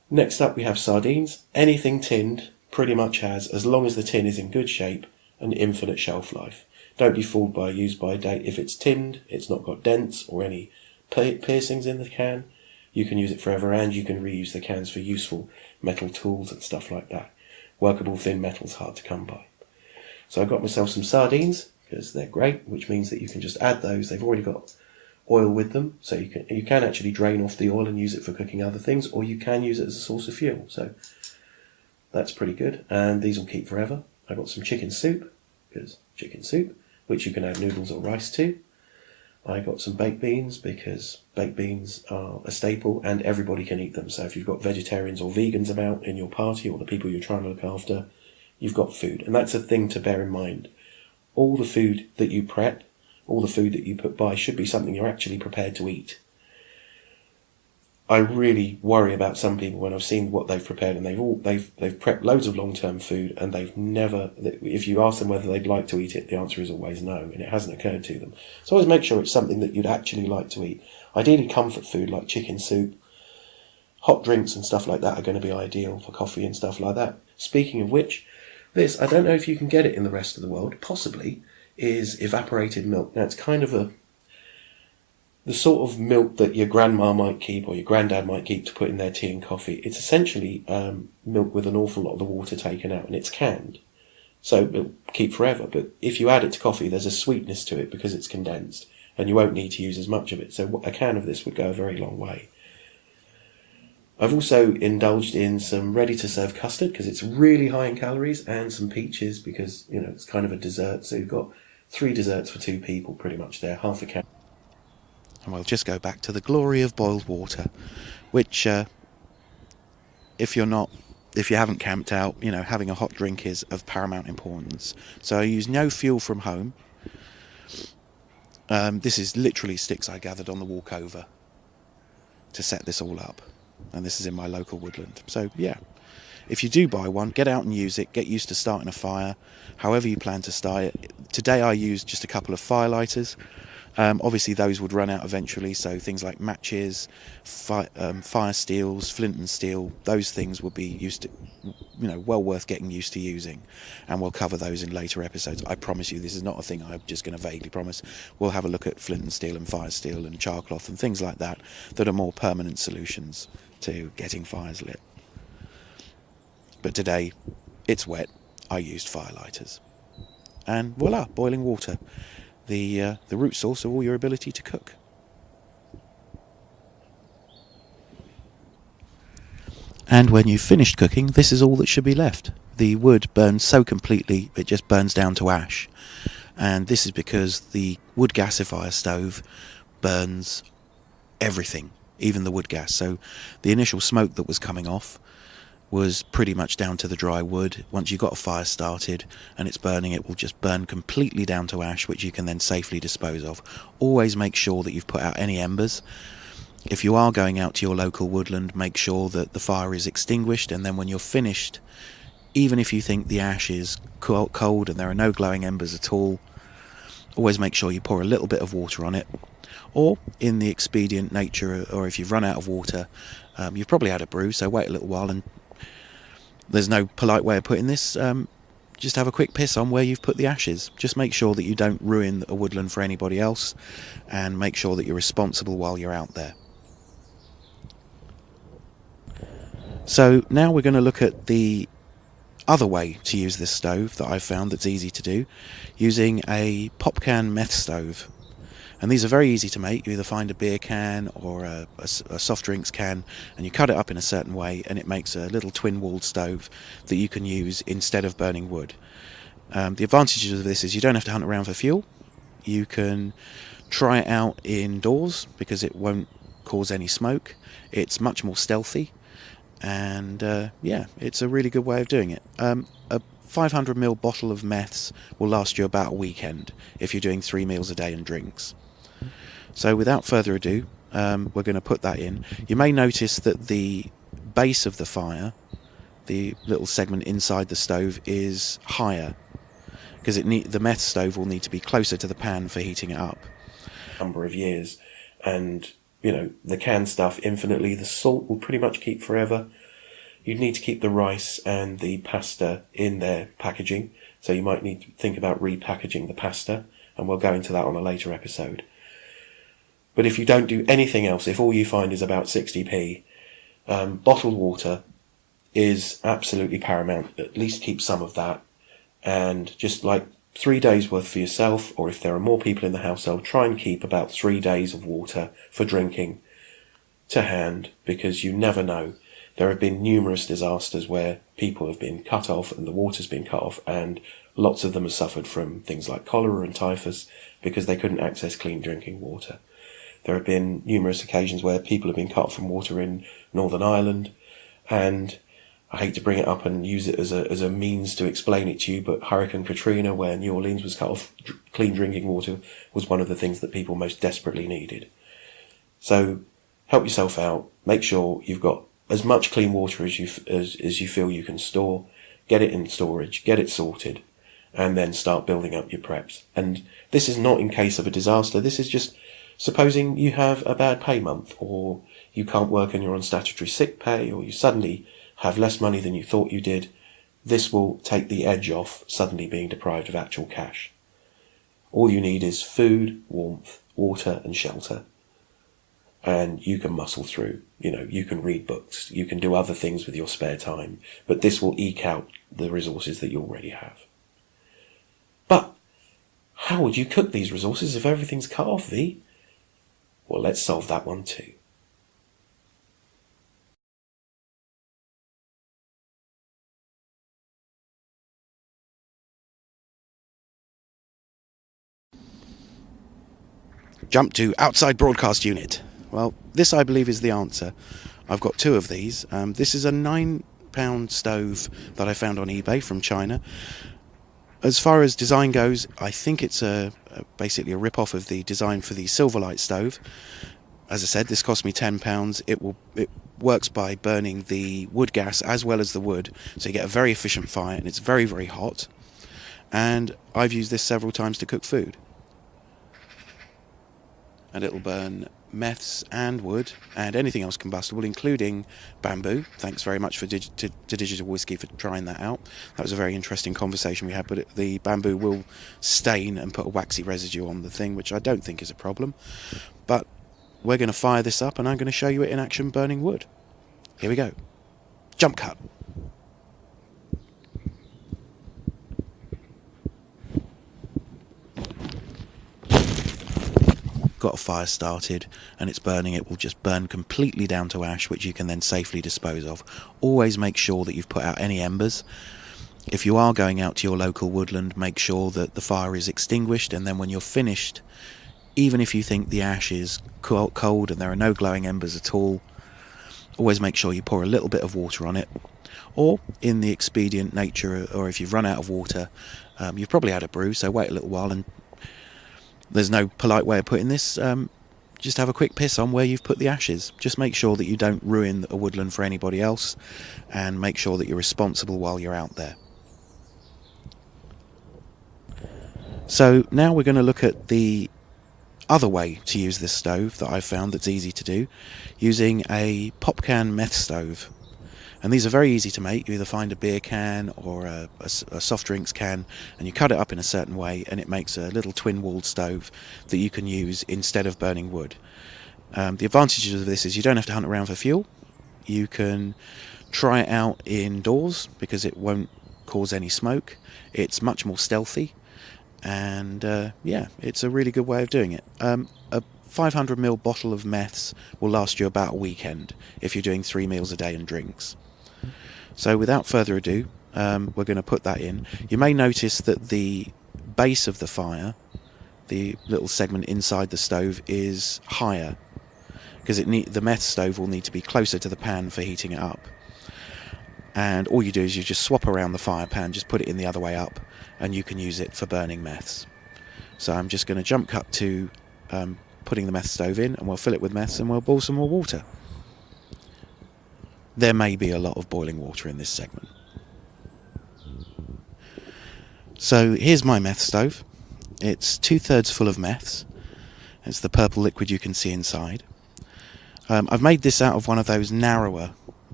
Next up we have sardines. Anything tinned pretty much has, as long as the tin is in good shape, an infinite shelf life. Don't be fooled by a use-by date. If it's tinned, it's not got dents or any piercings in the can, you can use it forever, and you can reuse the cans for useful metal tools and stuff like that. Workable thin metal's hard to come by. So I got myself some sardines, because they're great, which means that you can just add those. They've already got oil with them, so you can actually drain off the oil and use it for cooking other things, or you can use it as a source of fuel. So that's pretty good, and these will keep forever. I got some chicken soup, because chicken soup, which you can add noodles or rice to. I got some baked beans, because baked beans are a staple and everybody can eat them. So if you've got vegetarians or vegans about in your party, or the people you're trying to look after, you've got food. And that's a thing to bear in mind. All the food that you prep, all the food that you put by, should be something you're actually prepared to eat. I really worry about some people when I've seen what they've prepared, and they've prepped loads of long-term food, and they've never, if you ask them whether they'd like to eat it, the answer is always no, and it hasn't occurred to them. So always make sure it's something that you'd actually like to eat. Ideally comfort food like chicken soup, hot drinks and stuff like that are going to be ideal for coffee and stuff like that. Speaking of which, this, I don't know if you can get it in the rest of the world, possibly, is evaporated milk. Now it's kind of the sort of milk that your grandma might keep or your granddad might keep to put in their tea and coffee. It's essentially milk with an awful lot of the water taken out, and it's canned. So it'll keep forever, but if you add it to coffee, there's a sweetness to it because it's condensed, and you won't need to use as much of it. So a can of this would go a very long way. I've also indulged in some ready-to-serve custard because it's really high in calories, and some peaches because, you know, it's kind of a dessert. So you've got 3 desserts for 2 people pretty much there, half a can. And we'll just go back to the glory of boiled water, which, if you haven't camped out, you know, having a hot drink is of paramount importance. So I use no fuel from home. This is literally sticks I gathered on the walk over to set this all up. And this is in my local woodland. So, yeah, if you do buy one, get out and use it. Get used to starting a fire, however you plan to start it. Today I used just a couple of firelighters. Obviously those would run out eventually, so things like matches, fire steels, flint and steel, those things would be used to, you know, well worth getting used to using, and we'll cover those in later episodes. I promise you this is not a thing I'm just going to vaguely promise. We'll have a look at flint and steel and fire steel and charcloth and things like that are more permanent solutions to getting fires lit. But today, it's wet, I used firelighters. And voila, boiling water. The root source of all your ability to cook. And when you've finished cooking, this is all that should be left. The wood burns so completely, it just burns down to ash. And this is because the wood gasifier stove burns everything, even the wood gas. So the initial smoke that was coming off was pretty much down to the dry wood. Once you've got a fire started and it's burning, it will just burn completely down to ash, which you can then safely dispose of. Always make sure that you've put out any embers. If you are going out to your local woodland, make sure that the fire is extinguished, and then when you're finished, even if you think the ash is cold and there are no glowing embers at all, always make sure you pour a little bit of water on it. Or, in the expedient nature, or if you've run out of water, you've probably had a brew, so wait a little while, and there's no polite way of putting this, just have a quick piss on where you've put the ashes. Just make sure that you don't ruin a woodland for anybody else, and make sure that you're responsible while you're out there. So now we're going to look at the other way to use this stove that I've found that's easy to do, using a pop can meth stove. And these are very easy to make. You either find a beer can or a soft drinks can, and you cut it up in a certain way, and it makes a little twin-walled stove that you can use instead of burning wood. The advantages of this is you don't have to hunt around for fuel. You can try it out indoors because it won't cause any smoke. It's much more stealthy, and yeah, it's a really good way of doing it. A 500ml bottle of meths will last you about a weekend if you're doing 3 meals a day and drinks. So without further ado, we're going to put that in. You may notice that the base of the fire, the little segment inside the stove, is higher because the meth stove will need to be closer to the pan for heating it up. Number of years, and you know, the canned stuff infinitely. The salt will pretty much keep forever. you'd need to keep the rice and the pasta in their packaging, so you might need to think about repackaging the pasta, and we'll go into that on a later episode. But if you don't do anything else, if all you find is about 60p, bottled water is absolutely paramount. At least keep some of that, and just like 3 days worth for yourself, or if there are more people in the household, try and keep about 3 days of water for drinking to hand, because you never know. There have been numerous disasters where people have been cut off and the water's been cut off, and lots of them have suffered from things like cholera and typhus because they couldn't access clean drinking water. There have been numerous occasions where people have been cut from water in Northern Ireland, and I hate to bring it up and use it as a means to explain it to you, but Hurricane Katrina, where New Orleans was cut off clean drinking water, was one of the things that people most desperately needed. So help yourself out. Make sure you've got as much clean water as you feel you can store. Get it in storage, get it sorted, and then start building up your preps. And this is not in case of a disaster. This is just supposing you have a bad pay month, or you can't work and you're on statutory sick pay, or you suddenly have less money than you thought you did. This will take the edge off suddenly being deprived of actual cash. All you need is food, warmth, water and shelter. And you can muscle through. You can read books, you can do other things with your spare time, but this will eke out the resources that you already have. But how would you cook these resources if everything's cut off, V? Well, let's solve that one too. Jump to outside broadcast unit. Well, this I believe is the answer. I've got 2 of these. This is a £9 stove that I found on eBay from China. As far as design goes, I think it's basically a rip-off of the design for the Silverlight stove. As I said, this cost me £10. It works by burning the wood gas as well as the wood, so you get a very efficient fire, and it's very, very hot. And I've used this several times to cook food. And it'll burn meths and wood and anything else combustible, including bamboo. Thanks very much to Digital Whiskey for trying that out. That was a very interesting conversation we had, but the bamboo will stain and put a waxy residue on the thing, which I don't think is a problem. But we're going to fire this up, and I'm going to show you it in action burning wood. Here we go. Jump cut. Got a fire started and it's burning. It will just burn completely down to ash, which you can then safely dispose of. Always make sure that you've put out any embers. If you are going out to your local woodland, make sure that the fire is extinguished, and then when you're finished, even if you think the ash is cold and there are no glowing embers at all, always make sure you pour a little bit of water on it. Or in the expedient nature, or if you've run out of water, you've probably had a brew, so wait a little while, and there's no polite way of putting this, just have a quick piss on where you've put the ashes. Just make sure that you don't ruin a woodland for anybody else, and make sure that you're responsible while you're out there. So now we're going to look at the other way to use this stove that I've found that's easy to do, using a pop can meth stove. And these are very easy to make. You either find a beer can or a soft drinks can, and you cut it up in a certain way, and it makes a little twin-walled stove that you can use instead of burning wood. The advantages of this is you don't have to hunt around for fuel. You can try it out indoors because it won't cause any smoke. It's much more stealthy, and yeah, it's a really good way of doing it. A 500ml bottle of meths will last you about a weekend if you're doing 3 meals a day and drinks. So without further ado, we're going to put that in. You may notice that the base of the fire, the little segment inside the stove, is higher because the meth stove will need to be closer to the pan for heating it up. And all you do is you just swap around the fire pan, just put it in the other way up, and you can use it for burning meths. So I'm just going to jump cut to putting the meth stove in, and we'll fill it with meths and we'll boil some more water. There may be a lot of boiling water in this segment. So here's my meth stove. It's 2/3 full of meths. It's the purple liquid you can see inside. I've made this out of one of those narrower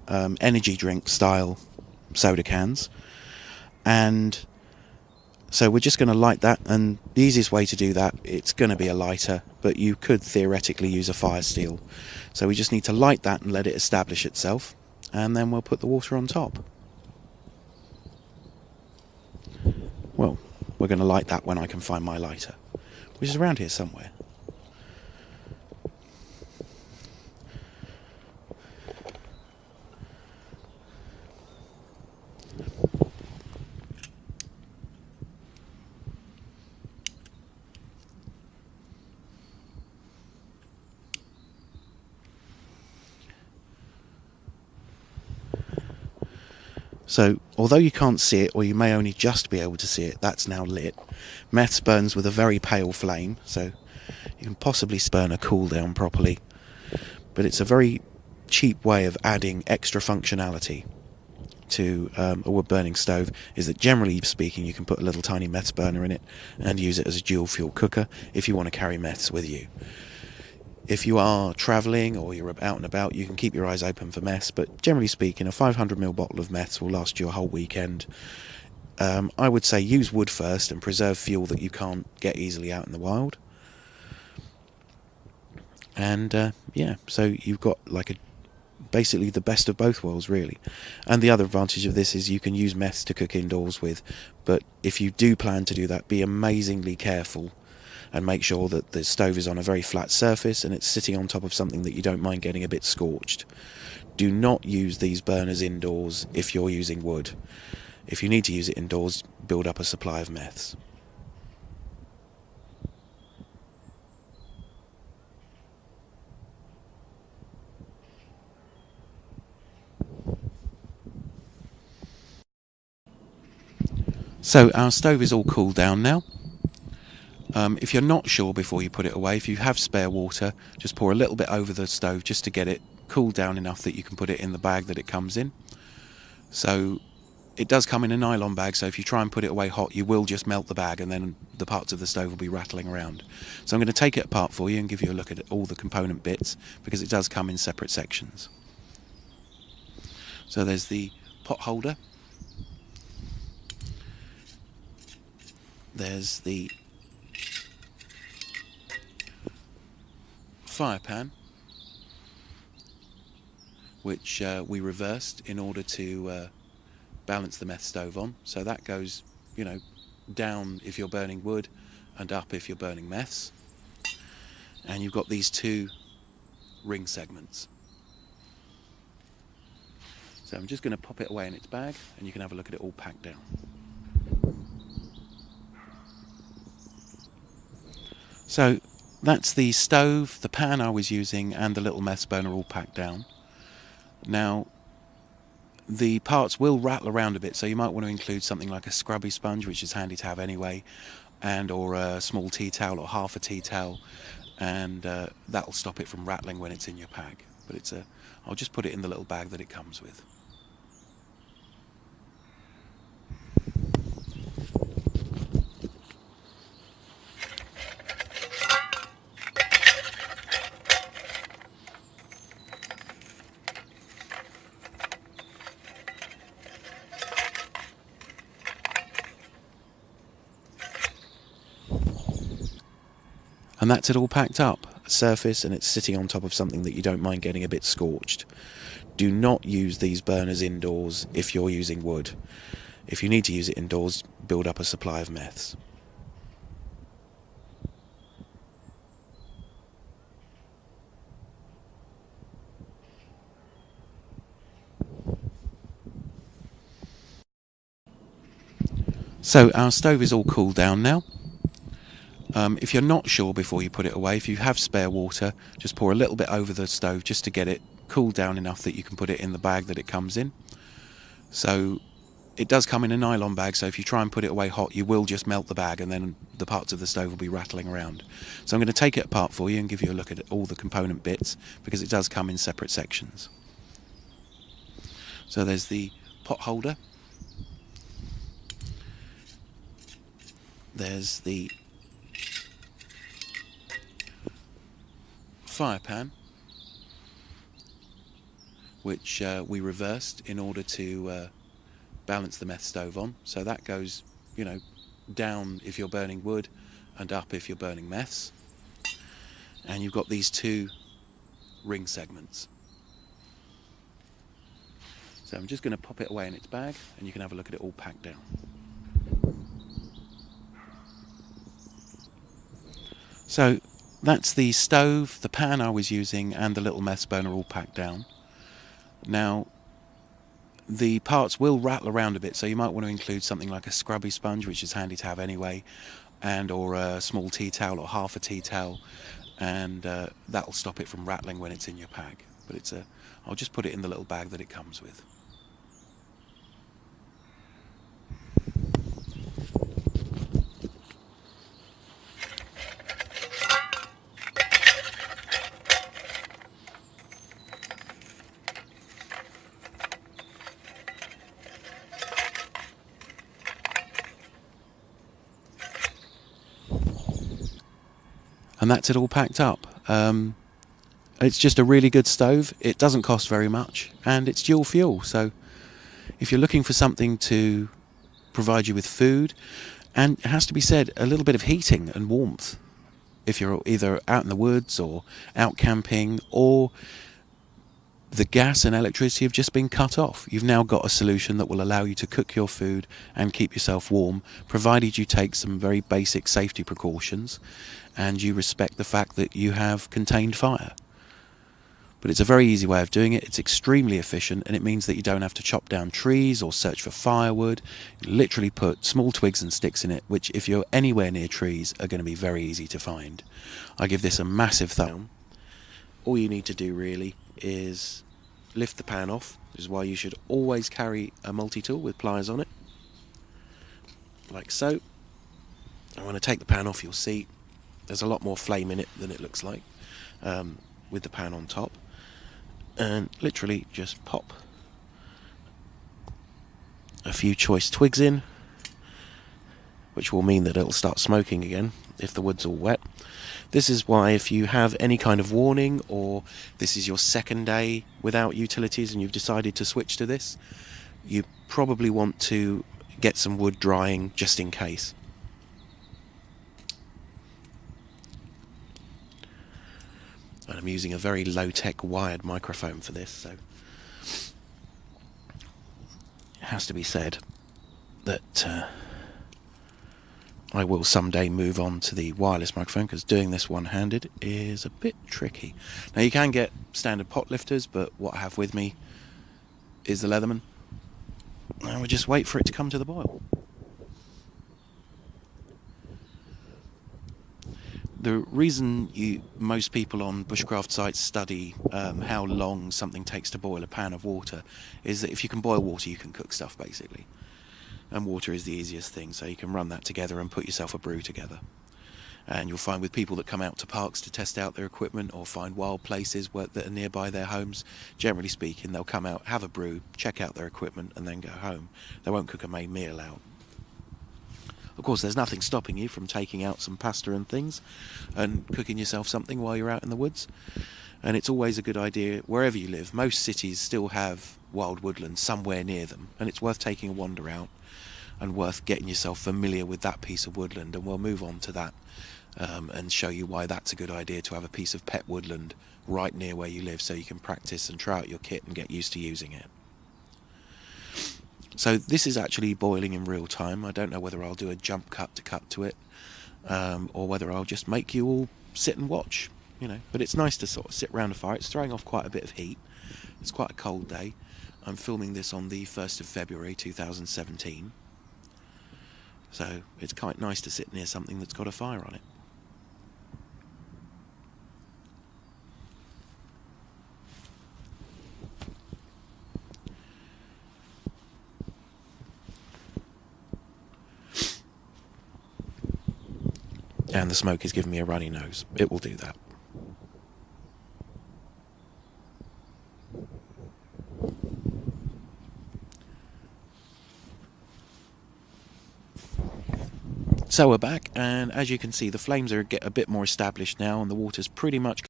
energy drink style soda cans, and so we're just going to light that, and the easiest way to do that, it's going to be a lighter, but you could theoretically use a fire steel. So we just need to light that and let it establish itself, and then we'll put the water on top. Well, we're going to light that when I can find my lighter, which is around here somewhere. So, although you can't see it, or you may only just be able to see it, that's now lit. Meths burns with a very pale flame, so you can possibly burn a cool down properly. But it's a very cheap way of adding extra functionality to a wood burning stove, is that generally speaking you can put a little tiny meths burner in it and use it as a dual fuel cooker if you want to carry meths with you. If you are travelling or you're out and about, you can keep your eyes open for meths, but generally speaking, a 500ml bottle of meths will last you a whole weekend. I would say use wood first and preserve fuel that you can't get easily out in the wild. And yeah, so you've got like basically the best of both worlds, really. And the other advantage of this is you can use meths to cook indoors with, but if you do plan to do that, be amazingly careful and make sure that the stove is on a very flat surface and it's sitting on top of something that you don't mind getting a bit scorched. Do not use these burners indoors if you're using wood. If you need to use it indoors, build up a supply of meths. So our stove is all cooled down now. If you're not sure before you put it away, if you have spare water, just pour a little bit over the stove just to get it cooled down enough that you can put it in the bag that it comes in. So it does come in a nylon bag, so if you try and put it away hot, you will just melt the bag and then the parts of the stove will be rattling around. So I'm going to take it apart for you and give you a look at all the component bits, because it does come in separate sections. So there's the pot holder. There's the fire pan, which we reversed in order to balance the meth stove on. So that goes, you know, down if you're burning wood and up if you're burning meths. And you've got these two ring segments. So I'm just going to pop it away in its bag and you can have a look at it all packed down. So that's the stove, the pan I was using, and the little meths burner all packed down. Now, the parts will rattle around a bit, so you might want to include something like a scrubby sponge, which is handy to have anyway, and or a small tea towel or half a tea towel, and that'll stop it from rattling when it's in your pack. But I'll just put it in the little bag that it comes with. And that's it all packed up, a surface, and it's sitting on top of something that you don't mind getting a bit scorched. Do not use these burners indoors if you're using wood. If you need to use it indoors, build up a supply of meths. So our stove is all cooled down now. If you're not sure before you put it away, if you have spare water, just pour a little bit over the stove just to get it cooled down enough that you can put it in the bag that it comes in. So it does come in a nylon bag, so if you try and put it away hot, you will just melt the bag and then the parts of the stove will be rattling around. So I'm going to take it apart for you and give you a look at all the component bits, because it does come in separate sections. So there's the pot holder. There's the fire pan, which we reversed in order to balance the meth stove on. So that goes, you know, down if you're burning wood and up if you're burning meths. And you've got these two ring segments. So I'm just going to pop it away in its bag and you can have a look at it all packed down. So that's the stove, the pan I was using, and the little meth burner all packed down. Now, the parts will rattle around a bit, so you might want to include something like a scrubby sponge, which is handy to have anyway, and or a small tea towel or half a tea towel, and that'll stop it from rattling when it's in your pack. But I'll just put it in the little bag that it comes with. And that's it all packed up. It's just a really good stove. It doesn't cost very much, and it's dual fuel. So if you're looking for something to provide you with food, and it has to be said, a little bit of heating and warmth, if you're either out in the woods or out camping, or the gas and electricity have just been cut off, you've now got a solution that will allow you to cook your food and keep yourself warm, provided you take some very basic safety precautions and you respect the fact that you have contained fire. But it's a very easy way of doing it. It's extremely efficient, and it means that you don't have to chop down trees or search for firewood. You literally put small twigs and sticks in it, which if you're anywhere near trees are going to be very easy to find. I give this a massive thumb. All you need to do really is lift the pan off. This is why you should always carry a multi-tool with pliers on it, like so. And when I take the pan off, you'll see there's a lot more flame in it than it looks like, with the pan on top. And literally just pop a few choice twigs in, which will mean that it'll start smoking again if the wood's all wet. This is why, if you have any kind of warning, or this is your second day without utilities and you've decided to switch to this, you probably want to get some wood drying just in case. And I'm using a very low-tech wired microphone for this, so it has to be said that I will someday move on to the wireless microphone, because doing this one-handed is a bit tricky. Now, you can get standard pot lifters, but what I have with me is the Leatherman, and we'll just wait for it to come to the boil. The reason most people on bushcraft sites study how long something takes to boil a pan of water is that if you can boil water, you can cook stuff, basically. And water is the easiest thing, so you can run that together and put yourself a brew together. And you'll find with people that come out to parks to test out their equipment or find wild places that are nearby their homes, generally speaking, they'll come out, have a brew, check out their equipment, and then go home. They won't cook a main meal out. Of course, there's nothing stopping you from taking out some pasta and things and cooking yourself something while you're out in the woods. And it's always a good idea, wherever you live. Most cities still have wild woodland somewhere near them, and it's worth taking a wander out and worth getting yourself familiar with that piece of woodland. And we'll move on to that and show you why that's a good idea, to have a piece of pet woodland right near where you live, so you can practice and try out your kit and get used to using it. So this is actually boiling in real time. I don't know whether I'll do a jump cut to it, or whether I'll just make you all sit and watch, you know. But it's nice to sort of sit around a fire. It's throwing off quite a bit of heat. It's quite a cold day. I'm filming this on the 1st of February 2017. So it's quite nice to sit near something that's got a fire on it. And the smoke is giving me a runny nose. It will do that. So we're back, and as you can see, the flames are a bit more established now, and the water's pretty much